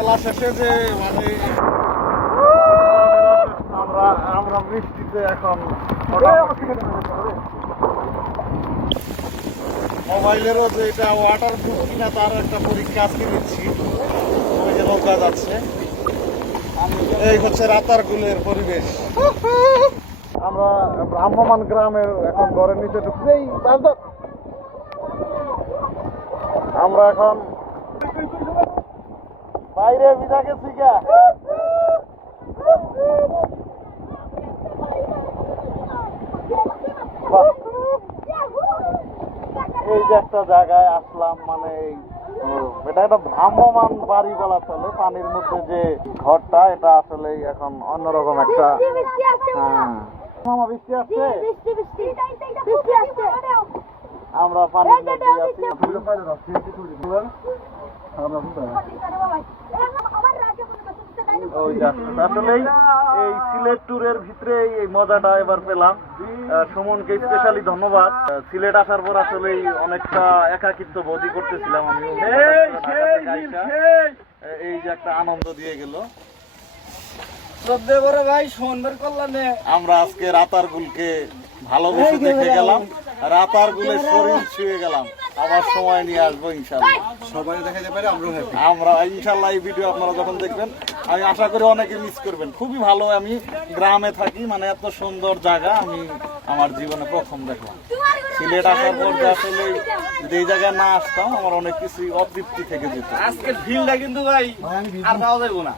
খেলা শেষে যে মানে আমরা বৃষ্টিতে এখন মোবাইলেরও যে এটা ওয়াটার প্রুফ কিনা তার একটা পরীক্ষা আজকে নিচ্ছি। ওই যে নৌকা যাচ্ছে, এই হচ্ছে রাতারগুলের পরিবেশ। আমরা ভ্রাম্যমান গ্রামের এখন ঘরের নিচে ঢুকছি। আমরা এখন বাইরে বিদা গেছি গা। এই যে একটা জায়গায় আসলাম, মানে এটা একটা ভ্রাম্যমান বাড়ি বলা চলে। পানির মধ্যে যে ঘরটা, এটা আসলে এখন অন্যরকম একটা। মামা বৃষ্টি আসছে, আমরা পানির মধ্যে আছি। আসলেই এই সিলেট ট্যুরের ভিতরে এই মজাটা এবার পেলাম। সুমনকে স্পেশালি ধন্যবাদ। সিলেট আসার পর আসলে অনেকটা একাকিত্ব বোধই করতেছিলাম আমি। এই যে একটা আনন্দ দিয়ে গেল। আমরা আজকে রাতারগুলকে ভালোবেসে দেখে গেলাম, রাতারগুলের শরীর ছুঁয়ে গেলাম। আবার সময় নিয়ে আসবো ইনশাল্লাহ, সবাই দেখাতে পারে আমরা ইনশাল্লাহ। এই ভিডিও আপনারা যখন দেখবেন, আমি আশা করি অনেকে মিস করবেন। খুবই ভালো, আমি গ্রামে থাকি, মানে এত সুন্দর জায়গা আমি আমার জীবনে প্রথম দেখলাম। সিলেট আসার পর যে আসলে যদি এই জায়গায় না আসতাম, আমার অনেক কিছু অতৃপ্তি থেকে যেত। আজকের ভিড়টা কিন্তু ভাই আর পাওয়া যাবে না।